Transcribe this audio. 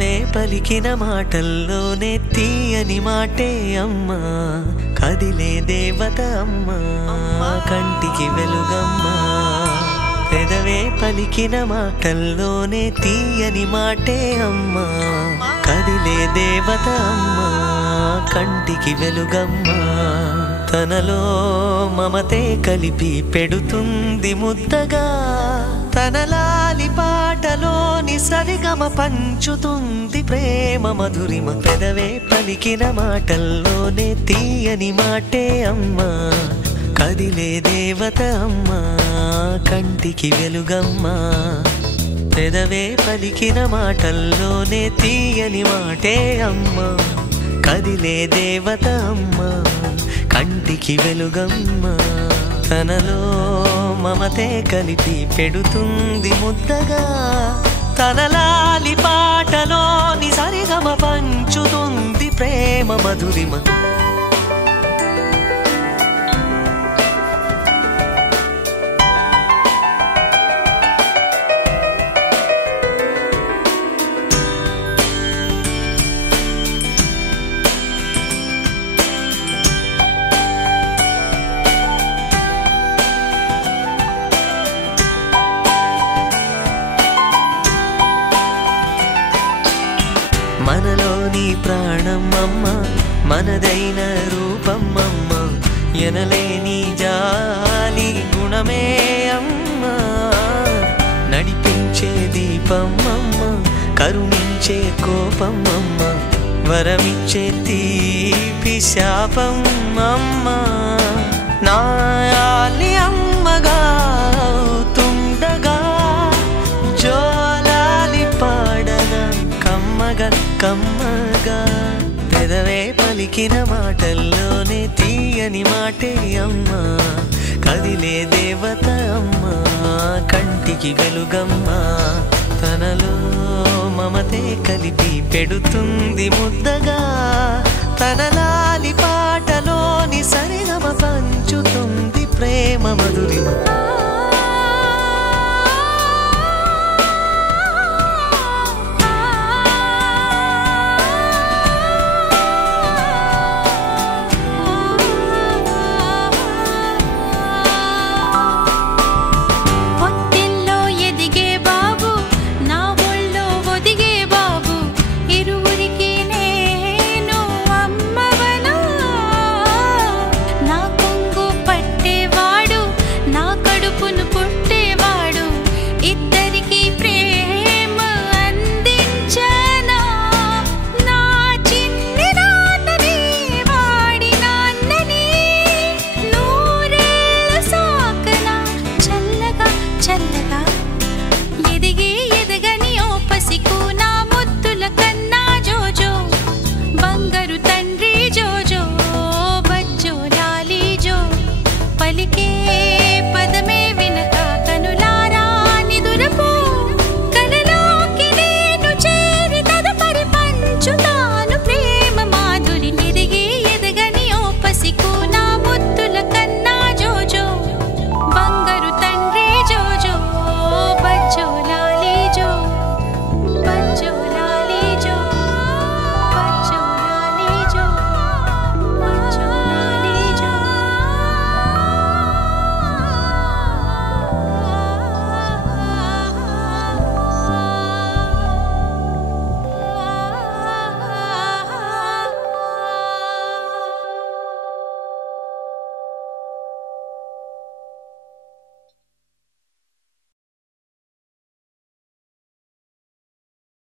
పెదవే పలికిన మాటల్లోనే తీయని మాటే అమ్మా కదిలే దేవత అమ్మా కంటికి వెలుగమ్మా పెదవే పలికిన మాటల్లోనే తీయని మాటే అమ్మా కదిలే దేవత అమ్మా కంటికి వెలుగమ్మా తనలో మమతే కలిపి పెడుతుంది ముద్దగా తనలాలి పాటలోని సరిగమ పంచుతుంది ప్రేమ మధురిమ పెదవే పలికిన మాటల్లోనే తీయని మాటే అమ్మా కదిలే దేవత అమ్మా కంటికి వెలుగమ్మా పెదవే పలికిన మాటల్లోనే తీయని మాటే అమ్మా కదిలే దేవత అమ్మా కంటికి వెలుగమ్మా తనలో మమతే కలిపి పెడుతుంది ముద్దగా తనలాలి పాటలోని సరిగమ పంచుతుంది ప్రేమ మధురిమ మనలోని ప్రాణం అమ్మ మనదైన రూపం అమ్మ ఎనలేని జాలి గుణమే అమ్మ నడిపించే దీపం అమ్మ కరుణించే కోపం అమ్మ వరమిచ్చే తీపి శాపం అమ్మ నాయాలి అమ్మగా అవుతుండగా జోలాలి పాడన కమ్మగా పెదవే పలికిన మాటల్లోనే తీయని మాటే అమ్మా కదిలే దేవత అమ్మా కంటికి వెలుగమ్మా తనలో మమతే కలిపి పెడుతుంది ముద్దగా తనలాలి పాటలోని సరిగమ పంచుతుంది ప్రేమ మధురిమ